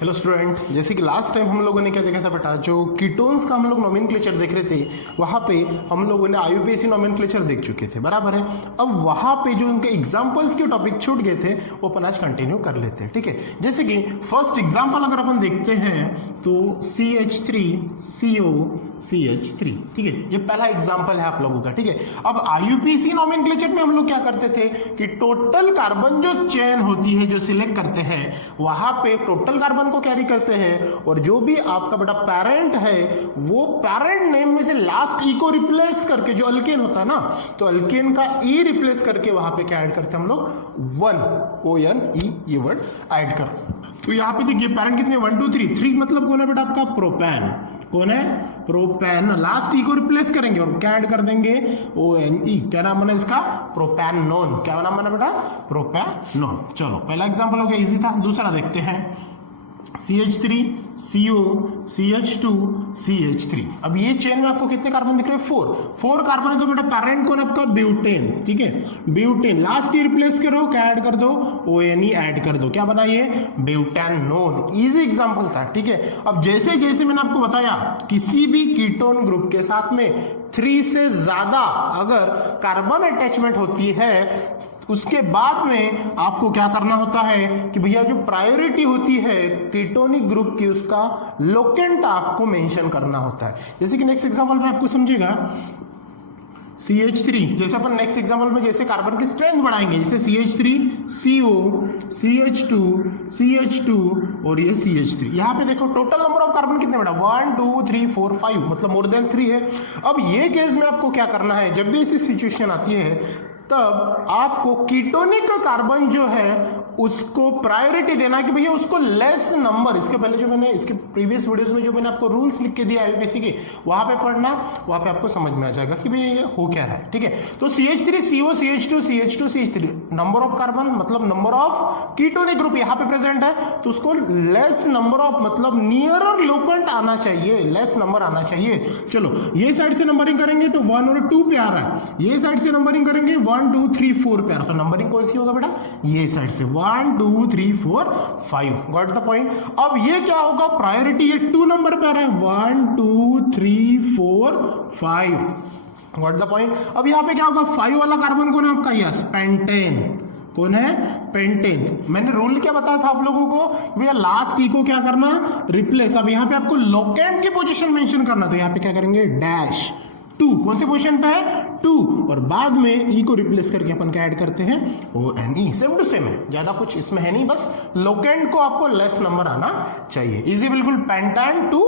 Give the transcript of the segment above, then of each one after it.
Hello student, जैसे कि last time हम लोगों ने क्या देखा था बेटा, जो कीटोन्स का हम लोग नोमेनक्लेचर देख रहे थे, वहाँ पे हम लोगों ने आईयूपीएसी नोमेनक्लेचर देख चुके थे, बराबर है। अब वहाँ पे जो उनके एग्जांपल्स के टॉपिक छूट गए थे वो अपन आज कंटिन्यू कर लेते हैं, ठीक है। जैसे कि फर्स्ट एग्जाम्पल अगर अपन देखते हैं तो CH3COCH3, ठीक है, ये पहला एग्जाम्पल है आप लोगों का, ठीक है। अब आईयूपीएसी नोमेनक्लेचर में हम लोग क्या करते थे कि टोटल कार्बन जो चेन होती है, जो सिलेक्ट करते हैं, वहां पे टोटल कार्बन को कैरी करते हैं और जो भी आपका बेटा पेरेंट है वो पेरेंट नेम में से लास्ट ई को रिप्लेस करके, जो अल्केन होता है ना, तो अल्केन का ई रिप्लेस करके वहां पे क्या ऐड करते हैं हम लोग, ONE, ये वर्ड ऐड कर। तो यहाँ पे देखिए पेरेंट कितने, 1 2 3 मतलब कौन है बेटा आपका, प्रोपैन। कौन है, प्रोपैन। लास्ट ई को रिप्लेस करेंगे और क्या ऐड कर देंगे, ONE। क्या नाम बना इसका, प्रोपैनोन। क्या नाम बना बेटा, प्रोपैनोन। चलो पहला एग्जांपल हो गया, इजी था। दूसरा देखते हैं CH3COCH2CH3। अब ये चेन में आपको कितने कार्बन दिख रहे हैं, 4 कार्बन है। तो बेटा पेरेंट कौन आपका, ब्यूटेन, ठीक है, ब्यूटेन। लास्ट ई रिप्लेस करो, क्या ऐड कर दो, ONE ऐड कर दो। क्या बना ये, ब्यूटेनोन। इजी एग्जांपल था, ठीक है। अब जैसे जैसे मैंने आपको बताया, किसी भी कीटोन ग्रुप के साथ में 3 से ज्यादा अगर कार्बन अटैचमेंट होती है, उसके बाद में आपको क्या करना होता है कि भैया जो प्रायोरिटी होती है कीटोनिक ग्रुप की, उसका लोकेंट आपको मेंशन करना होता है। जैसे कि नेक्स्ट एग्जांपल में आपको समझेगा, CH3, जैसे अपन नेक्स्ट एग्जांपल में जैसे कार्बन की स्ट्रेंथ बढ़ाएंगे, जैसे CH3CO CH2 CH2 और ये CH3। यहाँ पे देखो टोटल नंबर ऑफ कार्बन कितने बेटा, 1 2 3 4 5, मतलब मोर देन 3 है। अब ये केस में आपको क्या करना है, जब भी ऐसी सिचुएशन आती है तब आपको कीटोनिक कार्बन जो है उसको प्रायोरिटी देना है कि भैया उसको लेस नंबर, इसके पहले जो मैंने इसके प्रीवियस वीडियोस में जो मैंने आपको रूल्स लिख के दिया आईयूपीएसी के, वहां पे पढ़ना, वहां पे आपको समझ में आ जाएगा कि भैया ये हो क्या रहा है, ठीक है। तो CH3CO CH2 CH2 CH3, number of carbon मतलब नंबर ऑफ कीटोनिक ग्रुप यहाँ पे प्रेजेंट है, तो उसको लेस नंबर ऑफ मतलब नियरर लोकेंट आना चाहिए, लेस नंबर आना चाहिए। चलो ये साइड से नंबरिंग करेंगे तो 1 और 2 पे आ रहा है, ये साइड से नंबरिंग करेंगे 1 2 3 4 पे आ रहा है, तो नंबरिंग कौन सी होगा बेटा, ये साइड से 1 2 3 4 5। Got the point. अब ये क्या होगा, प्रायोरिटी ये 2 नंबर पे आ रहा है, 1 2 3 4 5। Got the point. अब यहाँ पे क्या होगा, 5 वाला कार्बन कौन है आपका, यस, पेंटेन। कौन है, पेंटेन। मैंने रूल क्या बताया था आप लोगों को, भैया लास्ट ई को क्या करना, रिप्लेस। अब यहाँ पे आपको लोकेंट की पोजीशन मेंशन करना, तो यहाँ पे क्या करेंगे, डैश 2। कौन से पोजीशन पे है, 2, और बाद में ई को रिप्लेस करके अपन क्या ऐड करते हैं, ONE। सेम टू सेम है, ज्यादा कुछ इसमें है नहीं, बस लोकेंट को आपको लेस नंबर आना चाहिए। इजी, बिल्कुल, पेंटान टू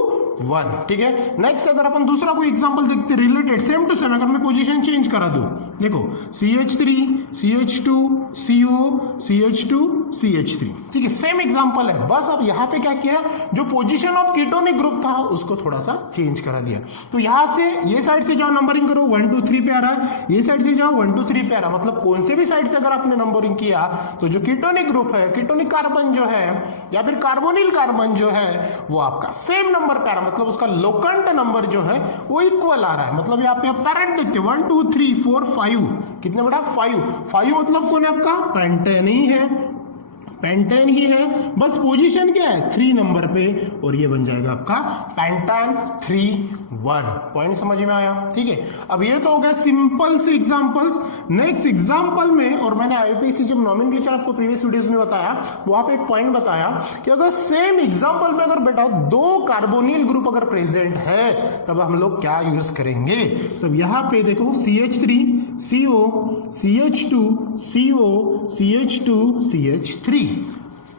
1, ठीक है। नेक्स्ट अगर अपन दूसरा कोई एग्जांपल देखते रिलेटेड, सेम टू सेम, अगर मैं पोजीशन चेंज करा दूं, देखो CH3 CH2 CO CH2 CH3, ठीक है, सेम एग्जांपल है, बस अब यहाँ पे क्या किया, जो पोजीशन ऑफ कीटोनिक ग्रुप था उसको थोड़ा सा चेंज करा दिया। तो यहाँ से ये साइड से जाओ, नंबरिंग करो, 1 2 3 पे आ रहा है, ये साइड से जाओ 1 2 3 पे आ रहा है, मतलब कौन से भी साइड से अगर आपने नंबरिंग किया तो जो कीटोनिक ग्रुप है, कीटोनिक कार्बन जो है या फिर कार्बोनिल कार्बन जो है वो आपका सेम नंबर पे आ रहा है, मतलब उसका लोकेंट नंबर जो है वो इक्वल आ रहा है। मतलब यहाँ पे आप पेरेंट देखते हैं 1 2 3 4 5, कितने बड़ा, 5 मतलब कौन है आपका, पेंटेन ही है, पेंटेन ही है, बस पोजीशन क्या है, 3 नंबर पे, और ये बन जाएगा आपका पेंटान 3 1। पॉइंट समझ में आया, ठीक है। अब ये तो हो गया सिंपल से एग्जांपल्स। नेक्स्ट एग्जांपल में, और मैंने आईयूपीएसी जब नोमेनक्लेचर आपको प्रीवियस वीडियोस में बताया, वहां पे एक पॉइंट बताया कि अगर सेम एग्जांपल में अगर बेटा 2 कार्बोनिल ग्रुप अगर प्रेजेंट है तब हम लोग क्या यूज करेंगे। तब यहाँ पे देखो CH3CO CH2 CO CH2 CH3,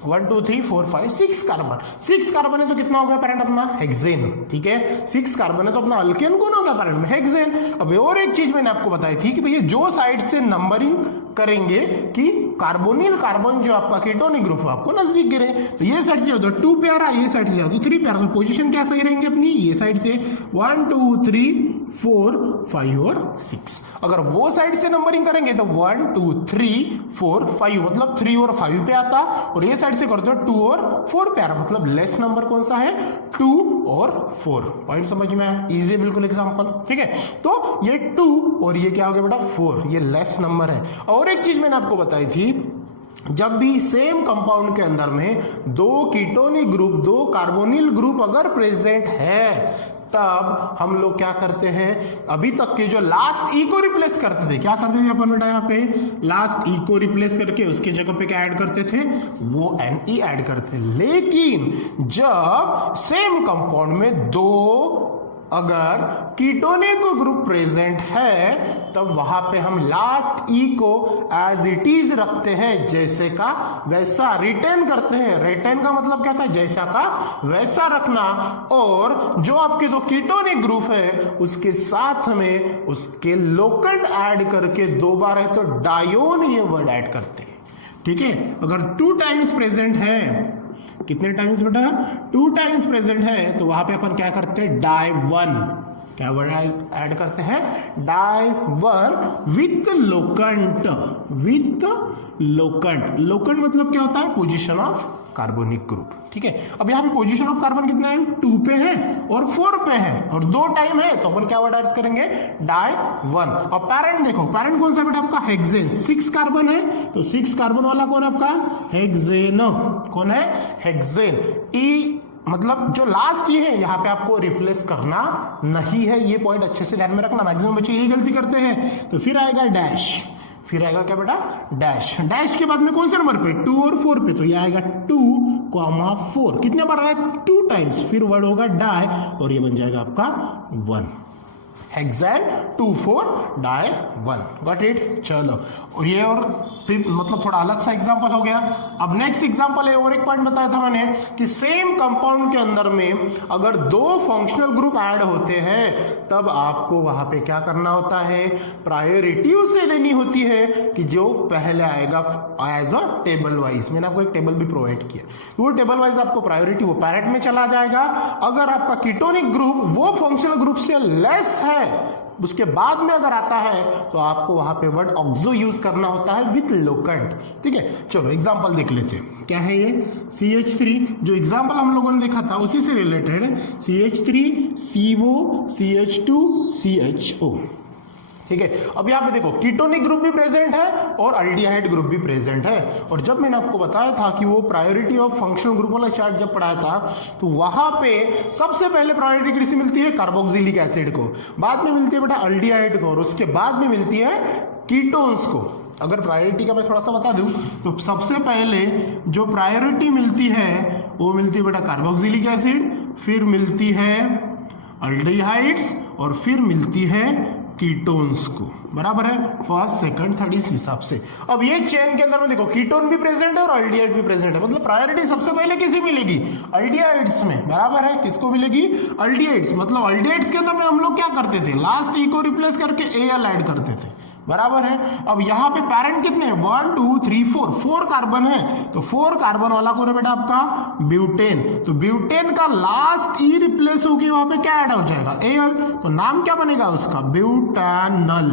1 2 3 4 5 6 carbon, 6 carbon है तो कितना हो गया पेरेंट अपना, हेक्सेन, ठीक है। 6 कार्बन है तो अपना अल्केन कौन हो गया पेरेंट में, हेक्सेन। अब और एक चीज मैंने आपको बताई थी कि भैया जो साइड से नंबरिंग करेंगे कि कार्बोनिल कार्बन जो आपका कीटोनिक ग्रुप है आपको नजदीक गिरे, तो ये साइड से जाओ तो 2 पे आ रहा है, ये साइड से जाओ तो 3 पे आ रहा है, तो पोजीशन क्या सही रहेंगे अपनी, ये साइड से 1 2 3 4 5 और 6। अगर वो साइड से नंबरिंग करेंगे तो 1 2 3 4 5, मतलब 3 और 5 पे आता, और ये साइड से करते हो 2 और 4 पे आ रहा, मतलब लेस नंबर कौन सा है, 2 और 4। पॉइंट समझ में आया, इजी बिल्कुल एग्जांपल, ठीक है। तो ये 2 और ये क्या हो गया बेटा 4, ये लेस नंबर है। और एक चीज मैंने आपको बताई थी जब भी सेम कंपाउंड के अंदर में दो कीटोनिक ग्रुप, दो कार्बोनिल ग्रुप अगर प्रेजेंट है, तब हम लोग क्या करते हैं, अभी तक के जो लास्ट ई को रिप्लेस करते थे, क्या करते थे अपन बेटा, यहाँ पे लास्ट ई को रिप्लेस करके उसके जगह पे क्या ऐड करते थे, वो एन ई ऐड करते। लेकिन जब सेम कंपाउंड में दो अगर कीटोनिक ग्रुप प्रेजेंट है, तब वहां पे हम लास्ट ई को एज इट इज रखते हैं, जैसे का वैसा रिटेन करते हैं। रिटेन का मतलब क्या था, जैसा का वैसा रखना। और जो आपके दो कीटोनिक ग्रुप है उसके साथ में उसके लोकेंट ऐड करके दो बार है तो डायोन ये वर्ड ऐड करते हैं। ठीक है, अगर 2 टाइम्स प्रेजेंट है, कितने टाइम्स बेटा, 2 टाइम्स प्रेजेंट है, तो वहां पे अपन क्या करते हैं, डाई वन, क्या वर्ड ऐड करते हैं, dione with locant, with locant. Locant मतलब क्या होता है, पोजीशन ऑफ कार्बोनिक ग्रुप। ठीक है, अब यहाँ पे पोजीशन ऑफ कार्बन कितना है, 2 पे है और 4 पे है और 2 टाइम है, तो अपन क्या वर्ड ऐड करेंगे, डाई वन। और पैरेंट देखो, पैरेंट कौन सा बेटा आपका, हेक्सेन, 6 कार्बन है, तो 6 कार्बन वाला कौन है आपका, हेक्सेन। कौन है, हेक्सेन। ई मतलब जो लास्ट ये है, यहाँ पे आपको रिप्लेस करना नहीं है, ये पॉइंट अच्छे से ध्यान में रखना, मैक्सिमम बच्चे यही गलती करते हैं। तो फिर आएगा डैश, फिर आएगा क्या बेटा, डैश। डैश के बाद में कौन से नंबर पे, 2 और 4 पे, तो ये आएगा 2,4, कितने बार आया, 2 टाइम्स, फिर वर्ड होगा डाई और ये बन जाएगा आपका 1, हेक्सेन 2,4 डाई 1। Got it. चलो, और ये और फिर मतलब थोड़ा अलग सा एग्जांपल हो गया। अब नेक्स्ट एग्जांपल है, और एक पॉइंट बताया था मैंने कि सेम कंपाउंड के अंदर में अगर 2 फंक्शनल ग्रुप ऐड होते हैं, तब आपको वहां पे क्या करना होता है, प्रायोरिटी उसे देनी होती है कि जो पहले आएगा एज अ टेबल वाइज। मैंने आपको एक टेबल भी प्रोवाइड किया, वो टेबल वाइज आपको प्रायोरिटी वो पैरेंट में चला जाएगा। अगर आपका कीटोनिक ग्रुप वो फंक्शनल ग्रुप से लेस है, उसके बाद में अगर आता है, तो आपको वहां पे वर्ड ऑक्सो यूज करना होता है विथ लोकेंट। ठीक है, चलो एग्जांपल देख लेते हैं। क्या है ये, CH3, जो एग्जांपल हम लोगों ने देखा था उसी से related, CH3 CO CH2 CHO। ठीक है, अब यहाँ पे देखो कीटोनिक ग्रुप भी प्रेजेंट है और अल्डिहाइड ग्रुप भी प्रेजेंट है। और जब मैंने आपको बताया था कि वो प्रायोरिटी ऑफ फंक्शनल ग्रुप वाला चार्ट जब पढ़ाया था, तो वहां पे सबसे पहले प्रायोरिटी किसे मिलती है, कार्बोक्सिलिक एसिड को, बाद में मिलती है बेटा अल्डिहाइड को, और उसके बाद में मिलती है कीटोन्स को। अगर प्रायोरिटी का मैं थोड़ा सा बता दूं, तो सबसे पहले जो प्रायोरिटी मिलती है वो मिलती है बेटा कार्बोक्सिलिक एसिड, फिर मिलती है अल्डिहाइड्स और फिर मिलती है कीटोन्स को। बराबर है, फर्स्ट सेकंड थर्ड इस हिसाब से। अब ये चेन के अंदर में देखो कीटोन भी प्रेजेंट है और अल्डिहाइड भी प्रेजेंट है, मतलब प्रायोरिटी सबसे पहले किसे मिलेगी, अल्डिहाइड्स में। बराबर है, किसको मिलेगी, अल्डिहाइड्स। मतलब अल्डिहाइड्स के अंदर में हम लोग क्या करते थे, लास्ट ई को रिप्लेस करके एल ऐड करते थे। बराबर है, अब यहाँ पे पैरेंट कितने हैं, 1 2 3 4 कार्बन है, तो 4 कार्बन वाला कौन है बेटा आपका, ब्यूटेन। तो ब्यूटेन का लास्ट ई रिप्लेस होके वहां पे क्या ऐड हो जाएगा, एल, तो नाम क्या बनेगा उसका, ब्यूटेनल।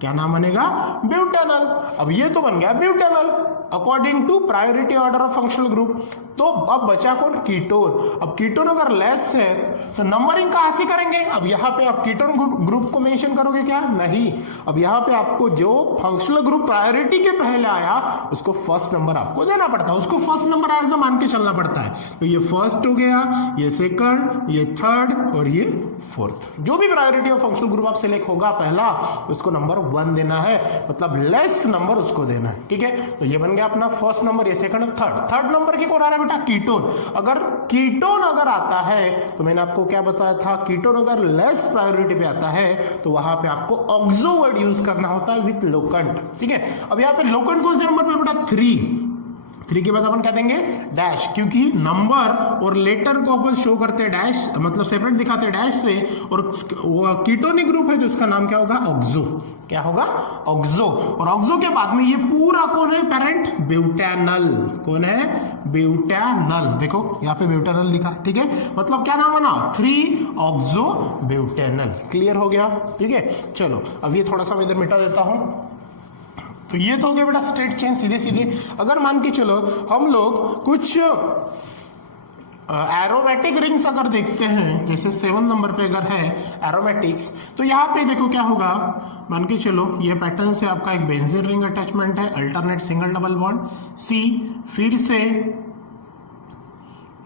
क्या नाम बनेगा, ब्यूटेनल। अब ये तो बन गया butanal according to priority order of functional group. तो अब बचा कौन, कीटोन। अब कीटोन अगर लेस है तो नंबरिंग कहां से करेंगे, अब यहाँ पे आप कीटोन ग्रुप को मेंशन करोगे क्या, नहीं। अब यहाँ पे आपको जो फंक्शनल ग्रुप प्रायोरिटी के पहले आया उसको फर्स्ट नंबर आपको देना पड़ता है, उसको फर्स्ट नंबर एज अ मान के चलना पड़ता है। तो ये फर्स्ट हो गया, ये सेकंड, ये थर्ड और ये फोर्थ। जो भी प्रायोरिटी ऑफ फंक्शनल ग्रुप आप सिलेक्ट होगा पहला, उसको नंबर 1 देना है, मतलब लेस नंबर उसको देना है। ठीक है, तो ये बन गया अपना फर्स्ट नंबर, ये सेकंड, थर्ड नंबर की कौन आ रहा है बेटा, कीटोन। अगर कीटोन अगर आता है, तो मैंने आपको क्या बताया था, कीटोन अगर लेस प्रायोरिटी पे आता है तो वहां पे आपको ऑक्सो वर्ड यूज करना होता है विथ लोकेंट। ठीक है, अब यहाँ पे लोकेंट कौन से नंबर पे बेटा, 3 के बाद अपन कह देंगे डैश, क्योंकि नंबर और लेटर को अपन शो करते हैं डैश, मतलब सेपरेट दिखाते हैं डैश से, और वो कीटोनिक ग्रुप है तो उसका नाम क्या होगा, ऑक्सो। क्या होगा, ऑक्सो। और ऑक्सो के बाद में ये पूरा कौन है पेरेंट, ब्यूटेनल। कौन है, ब्यूटेनल। देखो यहाँ पे ब्यूटेनल लिखा, ठीक है, मतलब क्या नाम बना, 3 ऑक्सो ब्यूटेनल। क्लियर हो गया, ठीक है। चलो अब ये थोड़ा सा मैं इधर मिटा देता हूं। तो ये तो हो गया बेटा स्ट्रेट चेन, सीधे सीधे। अगर मान के चलो हम लोग कुछ एरोमेटिक रिंग्स अगर देखते हैं, जैसे 7 नंबर पे अगर है एरोमेटिक्स, तो यहाँ पे देखो क्या होगा, मान के चलो ये पैटर्न से आपका एक बेंजीन रिंग अटैचमेंट है, अल्टरनेट सिंगल डबल बॉन्ड सी, फिर से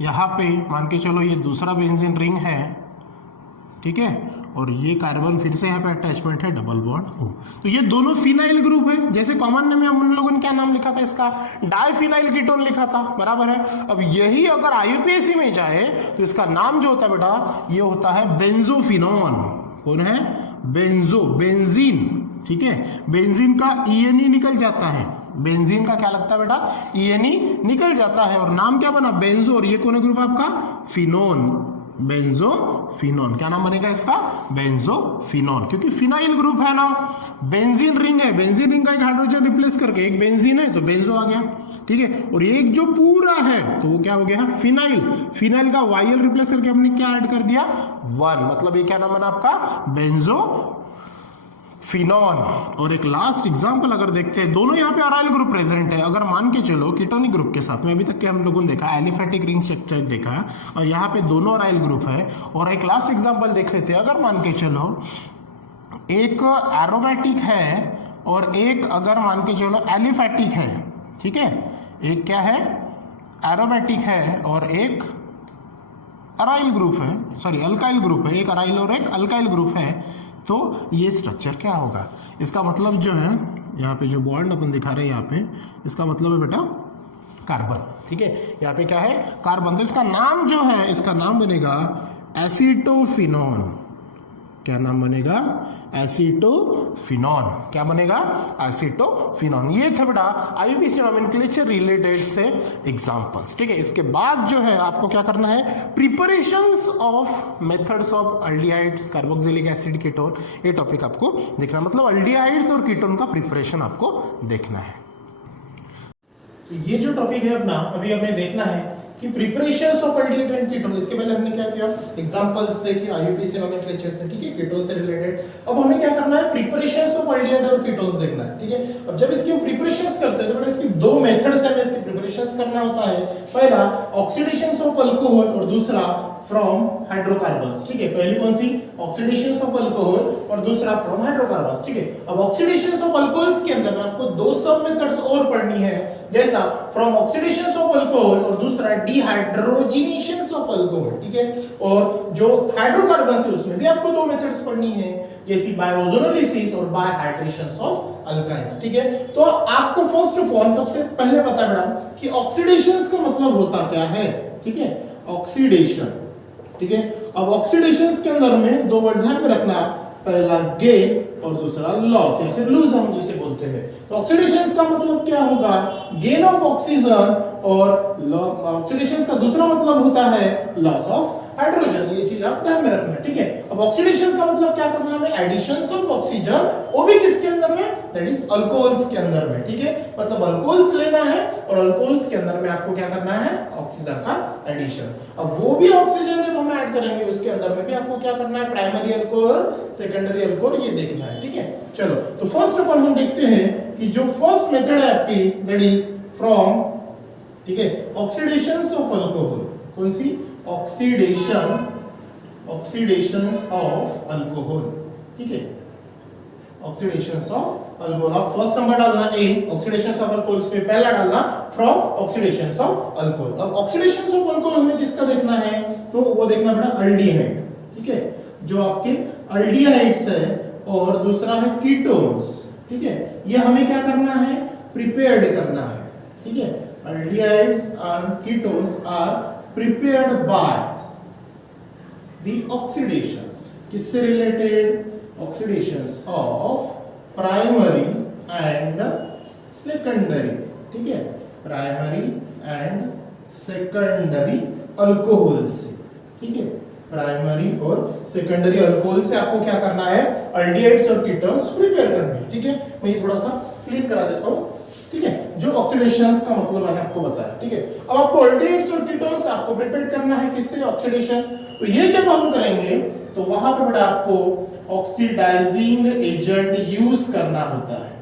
यहाँ पे मान के चलो ये दूसरा बेंजीन रिंग है, ठीक है, और ये कार्बन फिर से यहाँ पे अटैचमेंट है डबल बॉन्ड O। तो ये दोनों फिनाइल ग्रुप है, जैसे कॉमन नेम में हम लोगों ने क्या नाम लिखा था इसका, डाइफिनाइल कीटोन लिखा था, बराबर है। अब यही अगर आईयूपीएसी में जाए तो इसका नाम जो होता है बेटा, ये होता है बेंजोफिनॉन। कौन है? बेंजो, बेंजीन, ठीक है, बेंजीन का ENE निकल जाता है, बेंजीन का क्या लगता है बेटा, ENE निकल जाता है, और नाम क्या बना, बेंजो, और ये कौन है ग्रुप आपका, फिनोन, बेंजोफिनोन। क्या नाम बनेगा इसका, बेंजोफिनोन, क्योंकि फिनाइल ग्रुप है ना, बेंजीन रिंग है, बेंजीन रिंग का एक हाइड्रोजन रिप्लेस करके एक बेंजीन है तो बेंजो आ गया, ठीक है, और एक जो पूरा है तो वो क्या हो गया, फिनाइल, फिनाइल का YL रिप्लेस करके हमने क्या ऐड कर दिया, 1, मतलब ये क्या नाम बना आपका, बेंजो फिनॉन। और एक लास्ट एग्जांपल अगर देखते हैं, दोनों यहाँ पे अराइल ग्रुप प्रेजेंट है, अगर मान के चलो कीटोनिक ग्रुप के साथ में, अभी तक के हम लोगों ने देखा एलिफेटिक रिंग स्ट्रक्चर देखा, और यहाँ पे दोनों अराइल ग्रुप है। और एक लास्ट एग्जांपल देख लेते हैं, अगर मान के चलो एक एरोमेटिक है और एक अगर मान के चलो एलिफेटिक है, ठीक है, एक क्या है, एरोमेटिक है और एक अराइल ग्रुप है, सॉरी अल्काइल ग्रुप है, एक अराइल और एक अल्काइल ग्रुप है, तो ये स्ट्रक्चर क्या होगा, इसका मतलब जो है यहाँ पे जो बॉन्ड अपन दिखा रहे हैं यहाँ पे, इसका मतलब है बेटा कार्बन, ठीक है, यहाँ पे क्या है, कार्बन। तो इसका नाम जो है, इसका नाम बनेगा एसीटोफिनॉन। क्या नाम बनेगा, एसीटोफिनॉन। क्या बनेगा, एसीटोफिनॉन। ये थे बेटा आईयूपीएसी नोमेनक्लेचर रिलेटेड से एग्जांपल्स, ठीक है। इसके बाद जो है आपको क्या करना है, preparations of methods of aldehydes, carboxylic acid, ketone, ये टॉपिक आपको देखना, मतलब अल्डिहाइड्स और कीटोन का प्रिपरेशन आपको देखना है। तो ये जो टॉपिक है अपना, अभी हमें देखना है कि preparations of aldehyde and ketone. इसके पहले हमने क्या किया, एग्जांपल्स देखिए आईयूपीएसी नोमेनक्लेचर से, ठीक है, कीटोन से रिलेटेड। अब हमें क्या करना है, प्रिपरेशंस ऑफ अल्डिहाइड और कीटोन्स देखना है, ठीक है। अब जब इसकी प्रिपरेशंस करते हैं तो बेटा इसकी दो मेथड्स है, हमें इसकी प्रिपरेशंस करना होता है। पहला ऑक्सीडेशन ऑफ अल्कोहल और दूसरा फ्रॉम हाइड्रोकार्बन्स, ठीक है। पहली कौन सी, ऑक्सीडेशन ऑफ अल्कोहल और दूसरा फ्रॉम हाइड्रोकार्बन्स, ठीक है। अब ऑक्सीडेशन ऑफ अल्कोहल्स के अंदर में आपको दो सब मेथड्स और पढ़नी है, जैसा फ्रॉम ऑक्सीडेशन ऑफ अल्कोहल और दूसरा डिहाइड्रोजिनेशन ऑफ अल्कोहल, ठीक है। और जो हाइड्रोकार्बन्स है उसमें भी आपको दो मेथड्स पढ़नी है, जैसी बायोओजोनोलिसिस और बायोहाइड्रेशन ऑफ अल्काइंस, ठीक है। तो आपको फर्स्ट ऑफ ऑल सबसे पहले पता है बेटा कि ऑक्सीडेशन का मतलब होता क्या है, ठीक है, ऑक्सीडेशन, ठीक है। अब ऑक्सीडेशंस के अंदर में दो वर्ड ध्यान में रखना, पहला गेन और दूसरा लॉस या फिर लूज हम जिसे बोलते हैं। तो ऑक्सीडेशंस का मतलब क्या होगा, गेन ऑफ ऑक्सीजन, और ऑक्सीडेशंस का दूसरा मतलब होता है लॉस ऑफ हाइड्रोजन। ये चीज आप ध्यान में रखना, ठीक है। अब ऑक्सीडेशंस का मतलब क्या करना है, एडिशंस ऑफ ऑक्सीजन, वो भी किसके अंदर में, दैट इज अल्कोहल्स के अंदर में, ठीक है। मतलब अल्कोहल्स लेना है और अल्कोहल्स के अंदर में आपको क्या करना है, ऑक्सीजन का एडिशन। अब वो भी ऑक्सीजन जब हम ऐड करेंगे उसके अंदर में भी आपको क्या करना है, प्राइमरी अल्कोहल, सेकेंडरी अल्कोहल, ये देखना है, ठीक है। चलो तो फर्स्ट अपन हम देखते हैं कि जो फर्स्ट मेथड है आपकी, दैट इज फ्रॉम, ठीक है, ऑक्सीडेशंस ऑफ अल्कोहल। कौन सी, ऑक्सीडेशंस ऑफ अल्कोहल, ठीक है, ऑक्सीडेशंस ऑफ अल्कोहल। अब फर्स्ट नंबर डालना ए, ऑक्सीडेशंस ऑफ अल्कोहल में पहला डालना फ्रॉम ऑक्सीडेशंस ऑफ अल्कोहल। अब ऑक्सीडेशंस ऑफ अल्कोहल हमें किसका देखना है, तो वो देखना बेटा अल्डिहाइड, ठीक है, जो आपके अल्डिहाइड्स है, और दूसरा है कीटोन्स, ठीक है। ये हमें क्या करना है, प्रिपेयर्ड करना है, ठीक है। Aldehydes and ketones are prepared by the oxidations, किससे related, oxidations of primary and secondary, ठीक है, primary and secondary alcohol से, ठीक है, प्राइमरी और सेकेंडरी अल्कोहल से आपको क्या करना है, अल्डिहाइड्स और कीटोन्स प्रिपेयर करने हैं, ठीक है। मैं ये थोड़ा सा क्लीन करा देता हूं, ठीक है। जो ऑक्सीडेशंस का मतलब मैंने आपको बताया, ठीक है। अब आपको अल्डिहाइड्स और कीटोन्स आपको प्रिपेयर करना है किससे, ऑक्सीडेशंस। तो ये जब हम करेंगे तो वहां पे बेटा आपको ऑक्सीडाइजिंग एजेंट यूज करना होता है,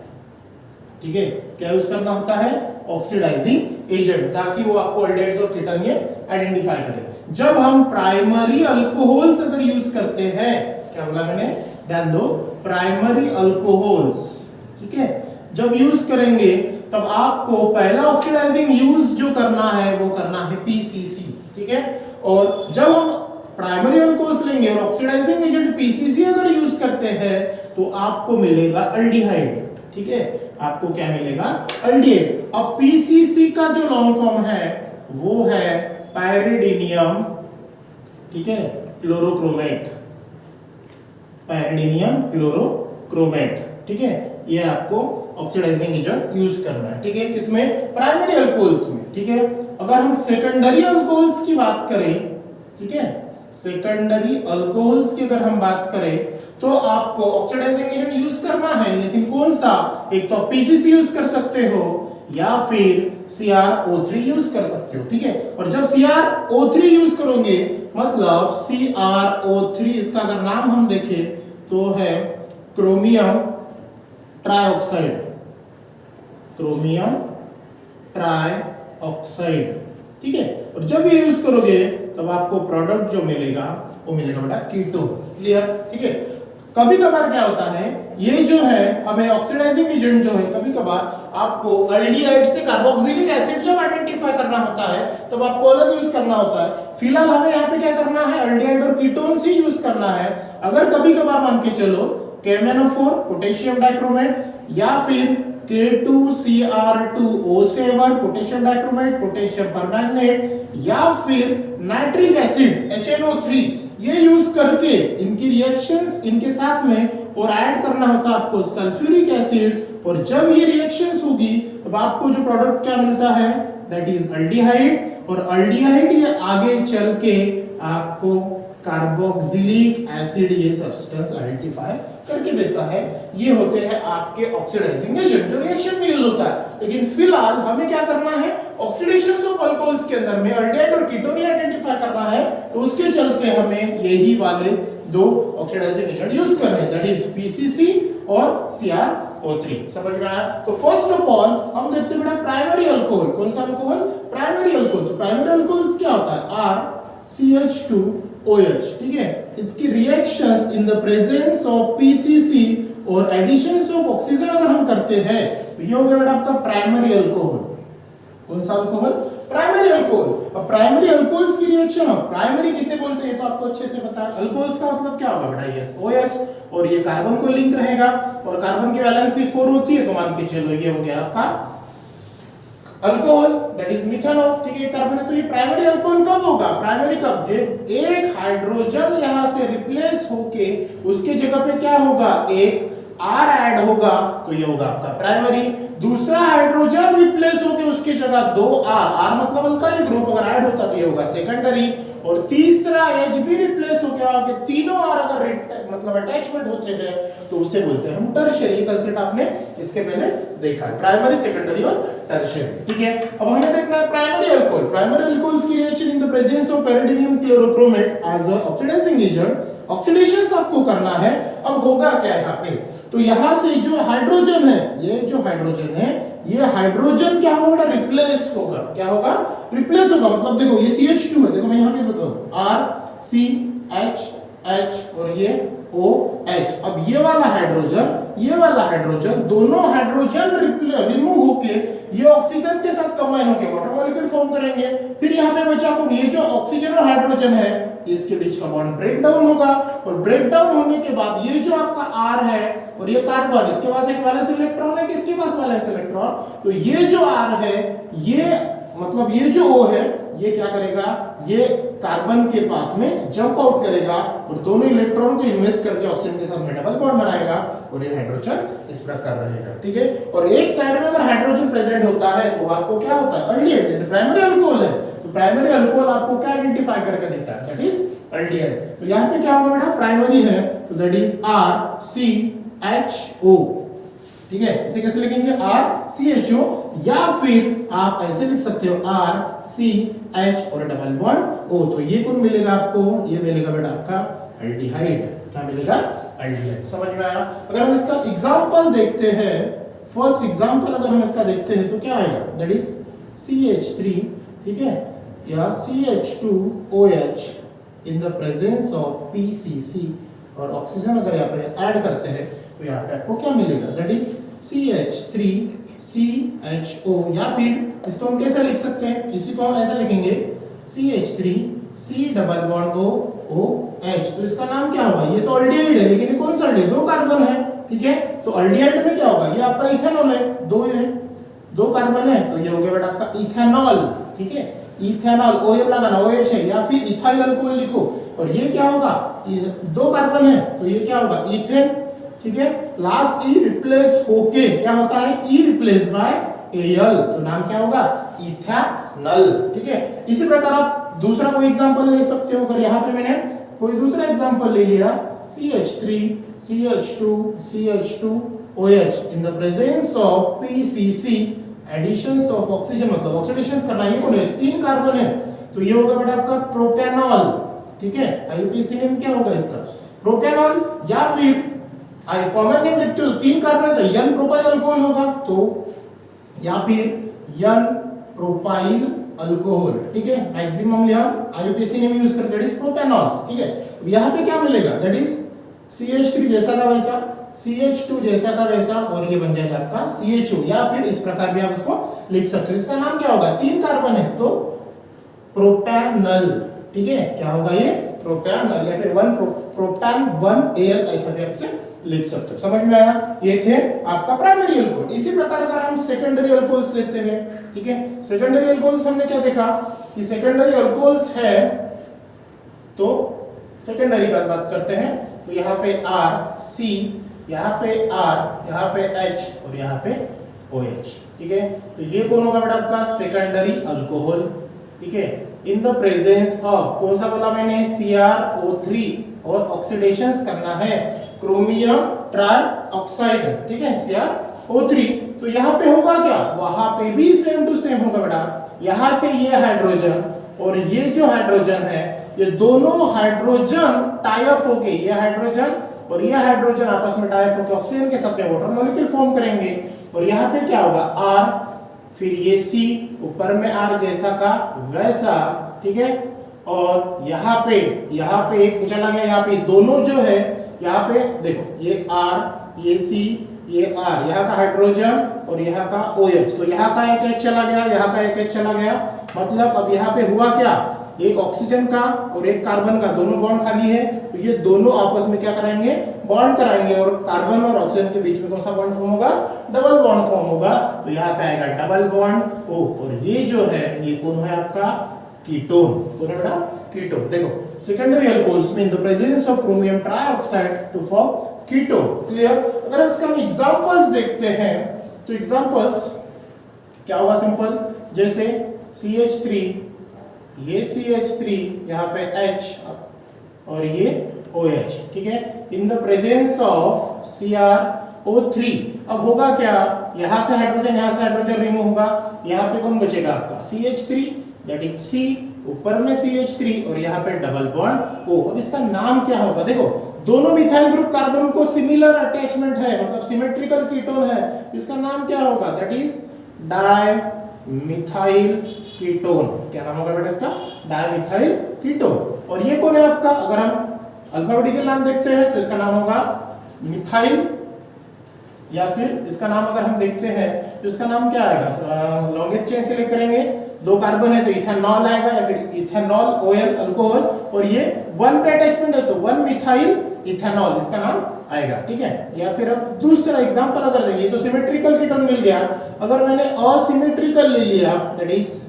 ठीक है। क्या यूज करना होता है, ऑक्सीडाइजिंग एजेंट, ताकि वो आपको अल्डेहाइड्स और कीटोन ये आइडेंटिफाई करे। जब हम प्राइमरी अल्कोहल्स अगर यूज करते हैं, क्या बोला मैंने, ध्यान दो, प्राइमरी अल्कोहल्स, ठीक है, जब यूज करेंगे तब आपको पहला ऑक्सीडाइजिंग यूज जो करना है वो करना है पीसीसी, ठीक है। और जब हम प्राइमरी अल्कोहल्स लेंगे और ऑक्सीडाइजिंग एजेंट पीसीसी अगर यूज करते हैं तो आपको मिलेगा अल्डिहाइड, ठीक है, आपको क्या मिलेगा, अल्डिहाइड। अब पीसीसी का जो लॉन्ग फॉर्म है वो है पायरिडीनियम, ठीक है, क्लोरोक्रोमेट, पायरिडीनियम क्लोरोक्रोमेट, ठीक है, ये आपको ऑक्सीडाइजिंग एजेंट यूज करना है, ठीक है, किसमें, प्राइमरी अल्कोहल्स में, ठीक है। अगर हम सेकेंडरी अल्कोहल्स की बात करें, ठीक है, सेकेंडरी अल्कोहल्स की अगर हम बात करें तो आपको ऑक्सीडाइजिंग एजेंट यूज करना है, लेकिन कौन सा, एक तो पीसीसी यूज कर सकते हो या फिर CrO3 यूज कर सकते हो, ठीक है। और जब CrO3 यूज करोगे मतलब CrO3, इसका अगर नाम हम देखें तो है क्रोमियम ट्राइऑक्साइड, क्रोमियम ट्राइऑक्साइड, ठीक है। और जब ये यूज करोगे तब आपको प्रोडक्ट जो मिलेगा वो मिलेगा बेटा कीटोन, क्लियर, ठीक है। कभी कभार क्या होता है, ये जो है हमें ऑक्सीडाइजिंग एजेंट जो है कभी कभार आपको अल्डिहाइड से कार्बोक्सिलिक एसिड जब आइडेंटिफाई करना होता है तब आपको अलग यूज करना होता है। फिलहाल हमें यहाँ पे क्या करना है, अल्डिहाइड और कीटोन ही यूज करना है। अगर कभी कभार मान के चलो KMnO4 पोटेशियम डाइक्रोमेट या फिर K2Cr2O7 potassium dichromate, potassium permanganate या फिर नाइट्रिक एसिड HNO3, ये यूज करके इनकी रिएक्शंस इनके साथ में और ऐड करना होता है आपको सल्फ्यूरिक एसिड। और जब ये रिएक्शंस होगी तब आपको जो प्रोडक्ट क्या मिलता है, दैट इज अल्डिहाइड। और अल्डिहाइड ये आगे चल के आपको कार्बोक्सिलिक एसिड ये सब्सटेंस आइडेंटिफाई करके देता है। ये होते हैं आपके ऑक्सीडाइजिंग एजेंट जो रिएक्शन में यूज होता है। लेकिन फिलहाल हमें क्या करना है, ऑक्सीडेशन ऑफ अल्कोहल्स के अंदर में अल्डिहाइड और कीटोन आइडेंटिफाई करना है, तो उसके चलते हमें यही वाले दो ऑक्सीडाइजिंग एजेंट यूज करने हैं, दैट इज पीसीसी और CrO3। समझ में आया? तो फर्स्ट ऑफ ऑल हम देखते हैं बेटा प्राइमरी अल्कोहल, कौन सा अल्कोहल, प्राइमरी अल्कोहल। तो प्राइमरी अल्कोहल्स क्या होता है, RCH2OH, ठीक है। इसकी reactions in the presence of PCC और एडिशंस ऑफ ऑक्सीजन अगर हम करते हैं तो ये हो गया बेटा आपका प्राइमरी अल्कोहल। कौन सा अल्कोहल, प्राइमरी अल्कोहल। अब प्राइमरी अल्कोहल्स की रिएक्शन, प्राइमरी किसे बोलते हैं तो आपको अच्छे से पता है। अल्कोहल्स का मतलब क्या होगा बेटा, यस OH, और ये कार्बन को लिंक रहेगा और कार्बन की वैलेंसी 4 होती है, तो मान के चलो ये हो गया आपका अल्कोहल, दैट इज मिथेनॉल, ठीक है, कार्बन है। तो ये प्राइमरी अल्कोहल कब होगा, प्राइमरी कब, जब एक हाइड्रोजन यहां से रिप्लेस होके उसके जगह पे क्या होगा, एक R ऐड होगा, तो ये होगा आपका प्राइमरी। दूसरा हाइड्रोजन रिप्लेस होके उसके जगह 2R मतलब अल्काइल ग्रुप अगर ऐड होता तो ये होगा सेकेंडरी। और तीसरा H भी रिप्लेस हो गया, तीनों R अगर मतलब अटैचमेंट होते हैं तो उसे बोलते हैं हम टर्शियरी। कंसेप्ट आपने इसके पहले देखा है, प्राइमरी, सेकेंडरी और टर्शियरी, ठीक है। अब हमें देखना है प्राइमरी अल्कोहल। प्राइमरी अल्कोहल्स की reaction in the presence of pyridinium chlorochromate as a oxidizing agent, oxidation आपको करना है। अब होगा क्या यहाँ पे, तो यहां से जो हाइड्रोजन है, ये जो हाइड्रोजन है, ये हाइड्रोजन क्या होगा, रिप्लेस होगा। क्या होगा, रिप्लेस होगा। मतलब देखो ये CH2 है, देखो मैं यहां पे देता हूं RCH और ये OH। अब ये वाला हाइड्रोजन दोनों हाइड्रोजन रिमूव होके ये ऑक्सीजन के साथ कंबाइन होके वाटर मॉलिक्यूल फॉर्म करेंगे। फिर यहाँ पे बचा कौन, ये जो ऑक्सीजन और हाइड्रोजन है इसके बीच का बॉन्ड ब्रेक डाउन होगा। और ब्रेक डाउन होने के बाद ये जो आपका R है और ये कार्बन, इसके पास एक वैलेंस इलेक्ट्रॉन है, किसके पास वैलेंस इलेक्ट्रॉन, तो ये जो R है, ये मतलब ये जो O है, ये क्या करेगा, ये कार्बन के पास में जंप आउट करेगा और दोनों इलेक्ट्रॉन को इन्वेस्ट करके ऑक्सीजन के साथ में डबल बॉन्ड बनाएगा और ये हाइड्रोजन इस प्रकार रहेगा, ठीक है। और एक साइड में अगर हाइड्रोजन प्रेजेंट होता है तो आपको क्या होता है, अल्डिहाइड, प्राइमरी अल्कोहल है, तो प्राइमरी अल्कोहल आपको क्या आइडेंटिफाई करके देता है, दैट इज अल्डिहाइड। तो यहाँ पे क्या होगा बेटा, प्राइमरी है तो दैट इज RCHO, ठीक है। इसे कैसे लिखेंगे, RCHO, या फिर आप ऐसे लिख सकते हो RCH और डबल बॉन्ड O। तो ये कौन मिलेगा आपको, ये मिलेगा बेटा आपका अल्डिहाइड। क्या मिलेगा, अल्डिहाइड। समझ में आया? अगर हम इसका एग्जांपल देखते हैं फर्स्ट एग्जांपल अगर हम इसका देखते हैं तो क्या आएगा, दैट इज CH3, ठीक है, या CH2OH in the presence of PCC, और ऑक्सीजन अगर यहाँ पे ऐड करते हैं तो यहाँ पे आपको क्या मिलेगा, दैट इज CH3CHO, या फिर इसको हम कैसे लिख सकते हैं, इसी को हम ऐसा लिखेंगे CH3C डबल बॉन्ड OH। तो इसका नाम क्या होगा, ये तो अल्डिहाइड है, लेकिन ये कौन सा अल्डिहाइड, 2 कार्बन है, ठीक है, तो अल्डिहाइड में क्या होगा, ये आपका इथेनॉल है, 2 है, 2 कार्बन है, तो ये हो गया बेटा आपका इथेनॉल, ठीक है, इथेनॉल, OL लगाना, OH है, या फिर इथाइल अल्कोहल लिखो, और ये क्या होगा, 2 कार्बन है, तो ये क्या होगा, इथेन, ठीक है, लास्ट ई रिप्लेस होके क्या होता है, ई रिप्लेस बाय Al, तो नाम क्या होगा, इथेनॉल, ठीक है। इसी प्रकार आप दूसरा कोई एग्जांपल ले सकते हो, अगर यहाँ पे मैंने कोई दूसरा एग्जांपल ले लिया, CH3 CH2 CH2OH in the presence of PCC additions of oxygen, मतलब ऑक्सीडेशन करना, ये कौन है, 3 कार्बन है, तो ये होगा बेटा आपका प्रोपेनॉल, ठीक है, IUPAC नेम क्या होगा इसका, प्रोपेनॉल, या फिर कॉमन नेम लिखते हो 3 कार्बन है तो N प्रोपाइल अल्कोहल होगा, तो या फिर N प्रोपाइल अल्कोहल, ठीक है, मैक्सिमम हम IUPAC नेम यूज करते हैं, प्रोपेनॉल, ठीक है। यहाँ पे क्या मिलेगा, दैट इज CH3 जैसा का वैसा, CH2 जैसा का वैसा, और ये बन जाएगा आपका CHO, या फिर इस प्रकार भी आप इसको लिख सकते हो, इसका नाम क्या होगा, 3 कार्बन है तो प्रोपेनल, ठीक है, क्या होगा ये, प्रोपेनल, या फिर 1 प्रोपेन 1 Al, ऐसा भी आपसे लिख सकते हो, समझ में आया, ये थे आपका प्राइमरी अल्कोहल। इसी प्रकार अगर हम सेकेंडरी अल्कोहल्स लेते हैं, ठीक है, सेकेंडरी अल्कोहल्स हमने क्या देखा कि सेकेंडरी अल्कोहल्स है, तो सेकेंडरी का बात करते हैं, तो यहाँ पे R C, यहाँ पे R, यहाँ पे H, और यहाँ पे OH, ठीक है, तो ये कौन होगा बेटा आपका सेकेंडरी अल्कोहल, ठीक है, इन द प्रेजेंस ऑफ, कौन सा बोला मैंने, CrO3, और ऑक्सीडेशंस करना है क्रोमियम ट्राइऑक्साइड, ठीक है, CrO3, तो यहाँ पे होगा क्या, वहां पे भी सेम टू सेम होगा बेटा, यहां से ये हाइड्रोजन और ये जो हाइड्रोजन है, ये दोनों हाइड्रोजन टाई अप होके, ये हाइड्रोजन और ये हाइड्रोजन आपस में टाई अप होके ऑक्सीजन के साथ में वाटर मॉलिक्यूल फॉर्म करेंगे, और यहाँ पे क्या होगा, R, फिर ये C, ऊपर में R जैसा का वैसा, ठीक है, और यहाँ पे एक चला गया, यहाँ पे दोनों जो है, यहाँ पे देखो ये R, ये C, ये R, यहाँ का हाइड्रोजन और यहाँ का OH, तो यहाँ का एक H चला गया, यहाँ का एक H चला गया, मतलब अब यहाँ पे हुआ क्या, एक ऑक्सीजन का और एक कार्बन का दोनों बॉन्ड खाली है, तो ये दोनों आपस में क्या कराएंगे, बॉन्ड कराएंगे, और कार्बन और ऑक्सीजन के बीच में कौन सा बॉन्ड फॉर्म होगा, डबल बॉन्ड फॉर्म होगा, तो यहाँ पे आएगा डबल बॉन्ड O, और ये जो है ये कौन है आपका कीटोन, कौन है बेटा, कीटोन। देखो सेकेंडरी अल्कोहल्स में in the presence of chromium trioxide to form ketone, clear. अगर हम इसका एग्जांपल्स देखते हैं तो एग्जांपल्स क्या होगा, सिंपल, जैसे CH3, ये CH3, यहाँ पे H और ये OH, ठीक है, इन द प्रेजेंस ऑफ CrO3, अब होगा क्या, यहाँ से हाइड्रोजन रिमूव होगा, यहाँ पे कौन बचेगा आपका CH3, दैट इज C, ऊपर में CH3 और यहाँ पे डबल बॉन्ड O। अब इसका नाम क्या होगा, देखो दोनों मिथाइल ग्रुप कार्बन को सिमिलर अटैचमेंट है, मतलब सिमेट्रिकल कीटोन है, इसका नाम क्या होगा, दैट इज डाइमिथाइल कीटोन। क्या नाम होगा बेटा इसका, डाइमिथाइल कीटोन। और ये कौन है आपका, अगर हम अल्फाबेटिकल नाम देखते हैं तो इसका नाम होगा मिथाइल, या फिर इसका नाम अगर हम देखते हैं तो इसका नाम क्या आएगा, लॉन्गेस्ट चेन सेलेक्ट करेंगे, 2 कार्बन है तो इथेनॉल आएगा, या फिर इथेनॉल OL अल्कोहल, और ये 1 पे अटैचमेंट है तो 1 मिथाइल इथेनॉल, इसका नाम आएगा, ठीक है। या फिर अब दूसरा एग्जांपल अगर देंगे तो सिमेट्रिकल कीटोन मिल गया, अगर मैंने असिमेट्रिकल ले लिया, दैट इज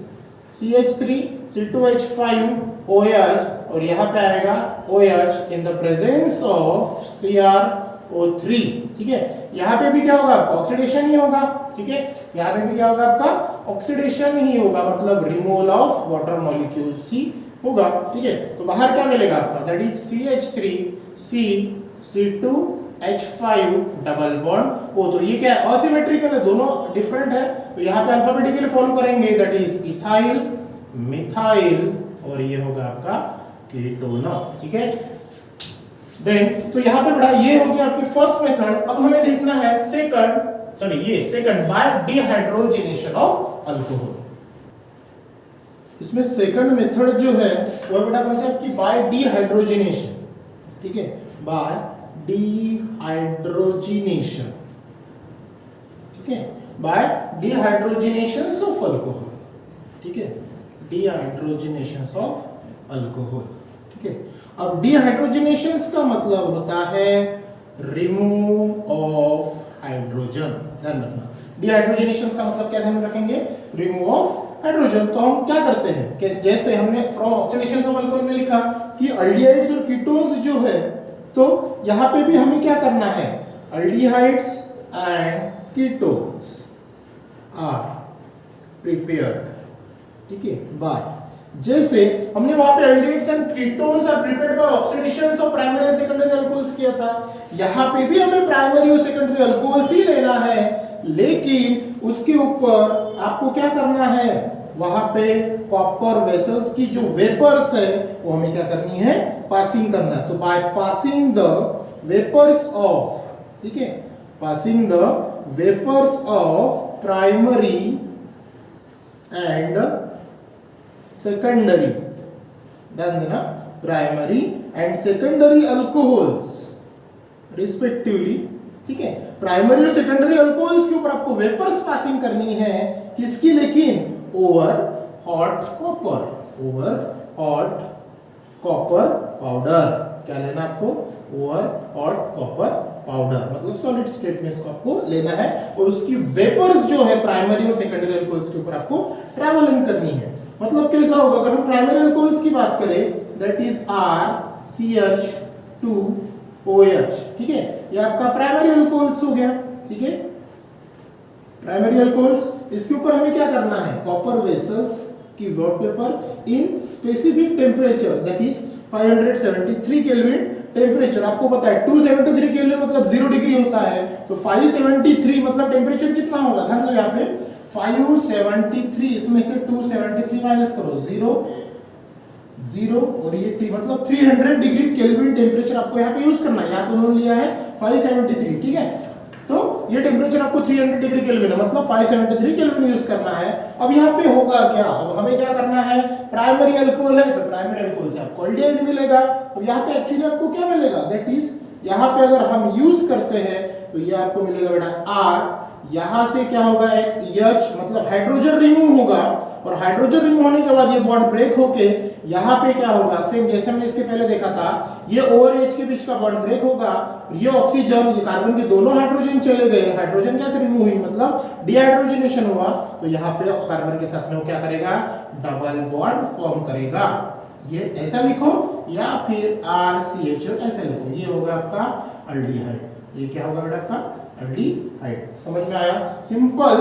CH3 C2H5OH, और यहाँ पे आएगा OH in the presence of CrO3, ठीक है, यहाँ पे भी क्या होगा, ऑक्सीडेशन ही होगा, ठीक है, यहाँ पे भी क्या होगा आपका, ऑक्सीडेशन ही होगा, मतलब रिमूवल ऑफ वाटर मॉलिक्यूल्स ही होगा, ठीक है। तो बाहर क्या मिलेगा आपका, that is CH3 C C2H5 double bond O, तो ये क्या है, असिमेट्रिकल है, दोनों डिफरेंट है, तो यहाँ पे अल्फाबेटिकली फॉलो करेंगे, दैट इज इथाइल, मिथाइल, और ये होगा आपका कीटोन, ठीक है। देन तो यहाँ पे बड़ा ये हो गया आपकी फर्स्ट मेथड। अब हमें देखना है सेकंड, सॉरी ये second by dehydrogenation of alcohol. इसमें सेकंड मेथड जो है वो बेटा कौन सा आपकी बाय डिहाइड्रोजिनेशन, ठीक है, बाय डिहाइड्रोजिनेशन, ठीक है, बाय डिहाइड्रोजिनेशन ऑफ अल्कोहल, ठीक है, डिहाइड्रोजिनेशन ऑफ अल्कोहल, ठीक है। अब डिहाइड्रोजिनेशन का मतलब होता है रिमूव ऑफ हाइड्रोजन, ध्यान रखना। डिहाइड्रोजिनेशन का मतलब क्या ध्यान में रखेंगे, रिमूव ऑफ हाइड्रोजन। तो हम क्या करते हैं कि जैसे हमने फ्रॉम ऑक्सीडेशन ऑफ अल्कोहल में लिखा कि अल्डिहाइड्स और कीटोन्स जो है, तो यहां पे भी हमें क्या करना है, aldehydes and ketones are prepared, ठीक है, बाय, जैसे हमने वहां पे aldehydes and ketones are prepared by oxidation of primary and secondary alcohols किया था, यहां पे भी हमें प्राइमरी और सेकेंडरी अल्कोहल्स ही लेना है, लेकिन उसके ऊपर आपको क्या करना है, वहां पे कॉपर वेसल्स की जो वेपर्स है वो हमें क्या करनी है, पासिंग करना है। तो by passing the vapours of, ठीक है, passing the vapours of primary and secondary, ध्यान देना, primary and secondary alcohols respectively, ठीक है, प्राइमरी और सेकेंडरी अल्कोहल्स के ऊपर आपको वेपर्स पासिंग करनी है, किसकी, लेकिन over hot copper, over hot copper powder, क्या लेना आपको, ओवर हॉट कॉपर पाउडर, मतलब सॉलिड स्टेट में इसको आपको लेना है, और उसकी वेपर्स जो है प्राइमरी और सेकेंडरी अल्कोहल्स के ऊपर आपको ट्रैवलिंग करनी है। मतलब कैसा होगा, अगर हम प्राइमरी अल्कोहल्स की बात करें, दैट इज RCH2OH, ठीक है, ये आपका प्राइमरी अल्कोहल्स हो गया, ठीक है, प्राइमरी अल्कोहल्स। इसके ऊपर हमें क्या करना है, कॉपर वेसल्स की wallpaper in specific temperature, that is 573 kelvin temperature. आपको पता है 273 केल्विन मतलब 0 डिग्री होता है, तो 573 मतलब टेम्परेचर कितना होगा, ध्यान दो यहाँ पे 573, इसमें से 273 माइनस करो, 0 0 और ये 3 मतलब 300 डिग्री केल्विन टेम्परेचर आपको यहाँ पे यूज करना है। यहाँ पे उन्होंने लिया है 573, ठीक है, तो ये टेम्परेचर आपको 300 डिग्री केल्विन है, मतलब 573 केल्विन यूज करना है। अब यहाँ पे होगा क्या, अब हमें क्या करना है, प्राइमरी अल्कोहल है तो प्राइमरी अल्कोहल से आपको अल्डिहाइड मिलेगा। अब यहाँ पे एक्चुअली आपको क्या मिलेगा, दैट इज यहाँ पे अगर हम यूज करते हैं तो ये आपको मिलेगा बेटा R, यहां से क्या होगा, एक H मतलब हाइड्रोजन रिमूव होगा, और हाइड्रोजन रिमूव होने के बाद ये बॉन्ड ब्रेक होके यहाँ पे क्या होगा, सेम जैसे हमने इसके पहले देखा था, ये OH के बीच का बॉन्ड ब्रेक होगा, ये ऑक्सीजन, ये कार्बन के दोनों हाइड्रोजन चले गए, हाइड्रोजन कैसे रिमूव हुई, मतलब डिहाइड्रोजनेशन हुआ, तो यहाँ पे कार्बन के साथ में वो क्या करेगा, डबल बॉन्ड फॉर्म करेगा। ये ऐसा लिखो या फिर RCHO ऐसा लिखो, ये होगा आपका अल्डिहाइड, ये क्या होगा बेटा आपका अल्डिहाइड। समझ में आया, सिंपल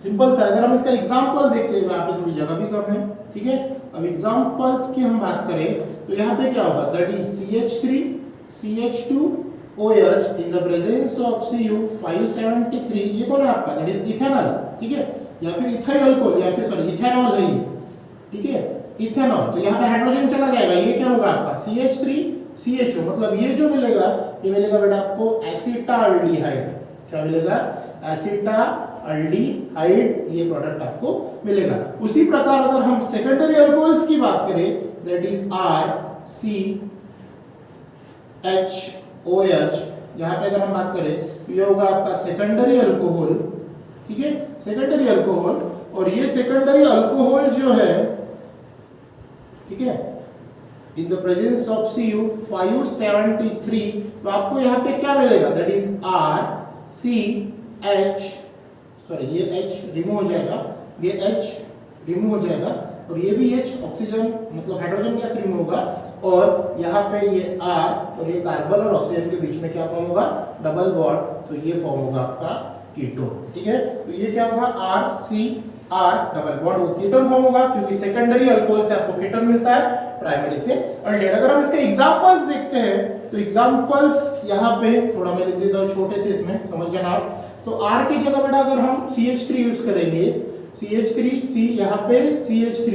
सिंपल सा। अगर हम इसका एग्जांपल देखते हैं, यहाँ पे थोड़ी जगह भी कम है, ठीक है। अब एग्जांपल्स की हम बात करें तो यहाँ पे क्या होगा, that is CH3CH2OH in the presence of Cu573, ये कौन है आपका, दैट इज इथेनॉल, ठीक है, या फिर इथाइल अल्कोहल, या फिर सॉरी इथेनॉल है ये, ठीक है, इथेनॉल। तो यहाँ पे हाइड्रोजन चला जाएगा, ये क्या होगा आपका CH3CHO, मतलब ये जो मिलेगा, ये मिलेगा बेटा आपको एसिटाल्डिहाइड, क्या मिलेगा, एसिटाल्डिहाइड, ये प्रोडक्ट आपको मिलेगा। उसी प्रकार अगर हम सेकेंडरी अल्कोहल्स की बात करें, दैट इज RCHOH, यहाँ पे अगर हम बात करें तो ये होगा आपका सेकेंडरी अल्कोहल, ठीक है, सेकेंडरी अल्कोहल। और ये सेकेंडरी अल्कोहल जो है, ठीक है, इन द प्रेजेंस ऑफ Cu573, तो आपको यहाँ पे क्या मिलेगा, दैट इज RCH, सॉरी ये H रिमूव हो जाएगा, ये H रिमूव हो जाएगा, और ये भी H ऑक्सीजन मतलब हाइड्रोजन गैस रिमूव होगा, और यहाँ पे ये R और ये कार्बन और ऑक्सीजन के बीच में क्या फॉर्म होगा, डबल बॉन्ड, तो ये फॉर्म होगा आपका कीटोन, ठीक है। तो ये क्या होगा, RCR डबल बॉन्ड, वो कीटोन फॉर्म होगा, क्योंकि सेकेंडरी अल्कोहल से आपको कीटोन मिलता है, प्राइमरी से अल्डिहाइड। अगर हम इसके एग्जांपल्स देखते हैं तो एग्जांपल्स यहाँ पे थोड़ा मैं लिख देता हूँ छोटे से, इसमें समझ जाना आप। तो R की जगह बेटा अगर हम CH3 यूज करेंगे, CH3C, यहाँ पे CH3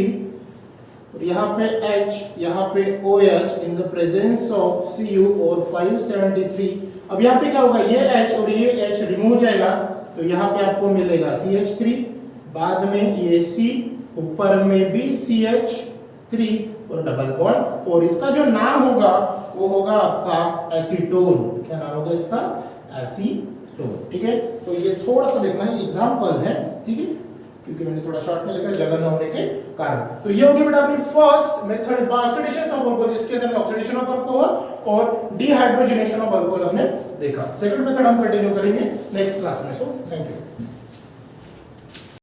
और यहाँ पे H, यहाँ पे OH in the presence of Cu और 573। अब यहाँ पे क्या होगा, ये H और ये H रिमूव हो जाएगा, तो यहाँ पे आपको मिलेगा CH3, बाद में ये C, ऊपर में भी CH3 और डबल बॉन्ड, और इसका जो नाम होगा वो होगा आपका एसीटोन। क्या नाम होगा इसका? एसीटोन। ठीक है, तो ये थोड़ा सा देखना है, एग्जांपल है, ठीक है, क्योंकि मैंने थोड़ा शॉर्ट में लिखा जगह न होने के कारण। तो ये होगी बेटा अपनी first method oxidation of alcohol, जिसके अंदर ऑक्सीडेशन ऑफ अल्कोहल और डिहाइड्रोजनेशन ऑफ अल्कोहल हमने देखा। सेकंड मेथड हम कंटिन्यू करेंगे नेक्स्ट क्लास में। So thank you.